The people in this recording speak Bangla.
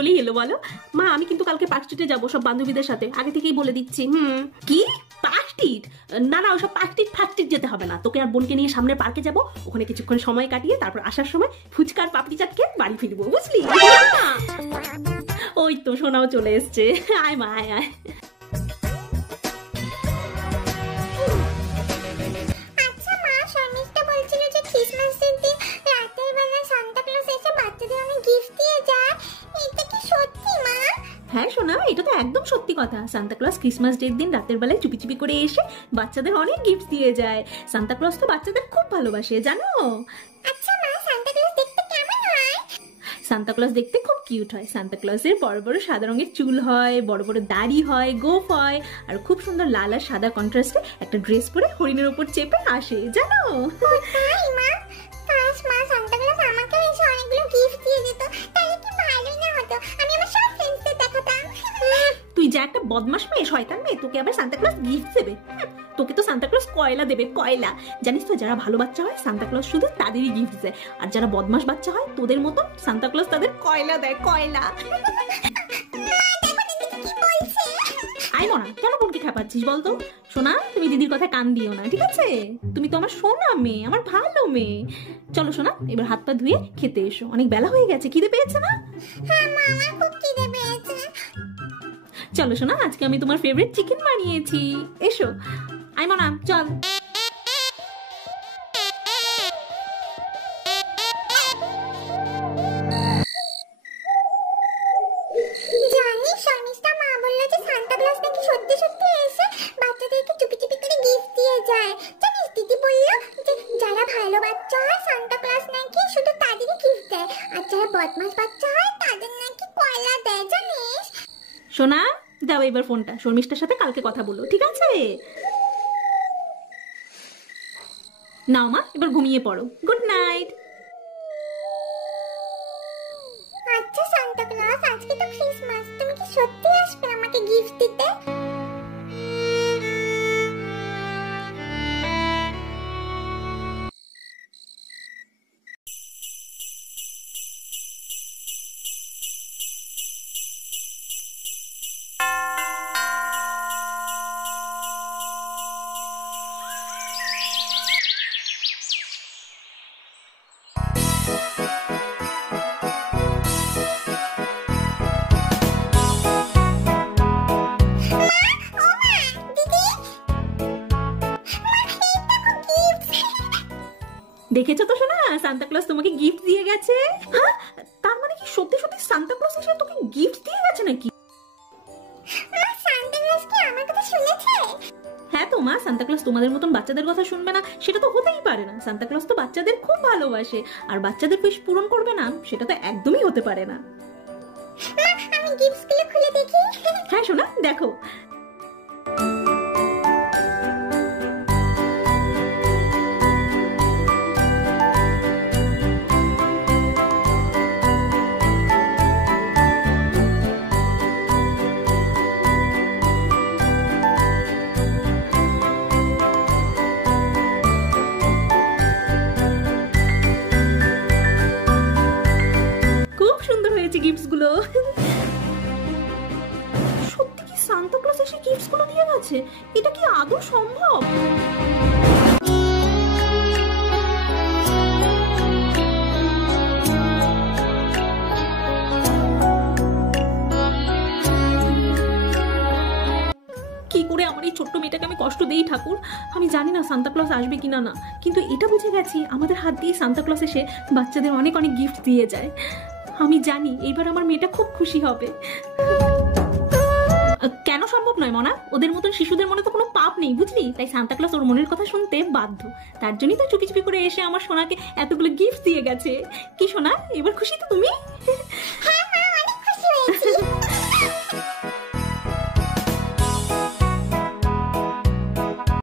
চলেই এলো বলো। মা আমি কিন্তু কালকে পার্ক স্ট্রিটে যাবো সব বান্ধবীদের সাথে, আগে থেকেই বলে দিচ্ছি। কি পার্ক স্ট্রিট? না না, ওসব পার্ক স্ট্রিট যেতে হবে না, তোকে আর বোনকে নিয়ে সামনে পার্কে যাবো, ওখানে কিছুক্ষণ সময় কাটিয়ে তারপর আসার সময় ফুচকার পাপড়ি চাট খেয়ে বাড়ি ফিরবো, বুঝলি? ওই তো সোনাও চলে এসছে, আয় মা আয় আয়। হ্যাঁ সোনা, এটা তো একদম সত্যি কথা। সান্তা ক্লজ ক্রিসমাস ডের দিন রাতের বেলায় চুপি চুপি করে এসে বাচ্চাদের অনেক গিফট দিয়ে যায়। সান্তা ক্লজ তো বাচ্চাদের খুব ভালোবাসে, জানো? আচ্ছা মা, সান্তা ক্লজ দেখতে কেমন হয়? সান্তা ক্লজ দেখতে খুব কিউট হয়। সান্তা ক্লজের বড় বড় সাদা রঙের চুল হয়, বড় বড় দাড়ি হয়, গোফ হয়, আর খুব সুন্দর লাল আর সাদা কন্ট্রাস্টে একটা ড্রেস পরে হরিণের উপর চেপে আসে, জানো? তাই মা, কাশ মা সান্তা ক্লজ আমাকে এসে অনেকগুলো গিফট দিয়ে দিত, তাহলে কি ভালোই না হতো? আমি আমার সব ফ্রেন্ডসদের দেখাতাম। তুই যা একটা বদমাশ মেয়ে, শয়তান মেয়ে, তোকে আবার সান্তা ক্লজ গিফট দেবে? তোকে তো সান্তা ক্লজ কয়লা দেবে, কয়লা। জানিস তো, যারা ভালো বাচ্চা হয় সান্তা ক্লজ শুধু তাদেরই গিফট দেয়, আর যারা বদমাশ বাচ্চা হয় তোদের মতো সান্তা ক্লজ তাদের কয়লা দেয়, কয়লা। আই মনা, কেন বোনকে খেপাচ্ছিস বলতো? সোনা, তুমি দিদির কথা কান দিও না, ঠিক আছে? তুমি তো আমার সোনা মেয়ে, আমার ভালো মেয়ে। চলো সোনা, এবার হাত পা ধুয়ে খেতে এসো, অনেক বেলা হয়ে গেছে, খিদে পেয়েছে না? হ্যাঁ মা, আমার খুব খিদে পেয়েছে। চলো সোনা, আজকে আমি তোমার ফেভারিট চিকেন বানিয়েছি, এসো। আই মনা, চল। জানিস শর্মিষ্ঠা, মা বললো যে সান্তা ক্লজ নাকি সত্যি সত্যি এসে বাচ্চাদেরকে চুপি চুপি করে গিফট দিয়ে যায়। জানিস দিদি বললো যে যারা ভালো বাচ্চা হয় সান্তা ক্লজ নাকি শুধু তাদেরই গিফট দেয়, আর যারা বদমাশ বাচ্চা হয় তাদের নাকি কয়লা দেয়, জানিস? সোনা, দাও এবার ফোনটা, শর্মিষ্ঠার সাথে কালকে কথা বলো, ঠিক আছে? নাও মা, এবার ঘুমিয়ে পড়ো, গুড নাইট। আচ্ছা সান্তা ক্লজ, আজকে তো ক্রিসমাস, তুমি কি সত্যি আসবে আমাকে গিফট দিতে? দেখেছো তো সোনা, সান্তা ক্লজ তোমাকে গিফট দিয়ে গেছে। হ্যাঁ, তার মানে কি সত্যি সত্যি সান্তা ক্লজ এসে তোকে গিফট দিয়ে গেছে নাকি? মা, সান্তা ক্লজ কি আমার কথা শুনেছে? হ্যাঁ তো মা, সান্তা ক্লজ তোমাদের মতন বাচ্চাদের কথা শুনবে না সেটা তো হতেই পারে না। সান্তা ক্লজ তো বাচ্চাদের খুব ভালোবাসে, আর বাচ্চাদের উইশ পূরণ করবে না সেটা তো একদমই হতে পারে না। মা, আমি গিফটসগুলো খুলে দেখি। হ্যাঁ সোনা, দেখো। খুব সুন্দর হয়েছে গিফটস গুলো। সত্যি কি সান্তা ক্লজ এসে গিফটস গুলো দিয়ে গেছে? এটা কি আদৌ সম্ভব? কি করে আমার এই ছোট্ট মেয়েটাকে আমি কষ্ট দেই ঠাকুর? আমি জানি না সান্তা ক্লজ আসবে কিনা না, কিন্তু এটা বুঝে গেছি আমাদের হাত দিয়ে সান্তা ক্লজ এসে বাচ্চাদের অনেক অনেক গিফট দিয়ে যায়। আমি জানি এইবার আমার মেয়েটা খুব খুশি হবে। কেন সম্ভব নয় মনা? ওদের মতন শিশুদের মনে তো কোনো পাপ নেই, বুঝলি? তাই সান্তা ক্লজ ওর মনের কথা শুনতে বাধ্য। তার জন্যই তো চুপি চুপি করে এসে আমার সোনাকে এতগুলো গিফট দিয়ে গেছে। কি সোনা, এবার খুশি তো তুমি?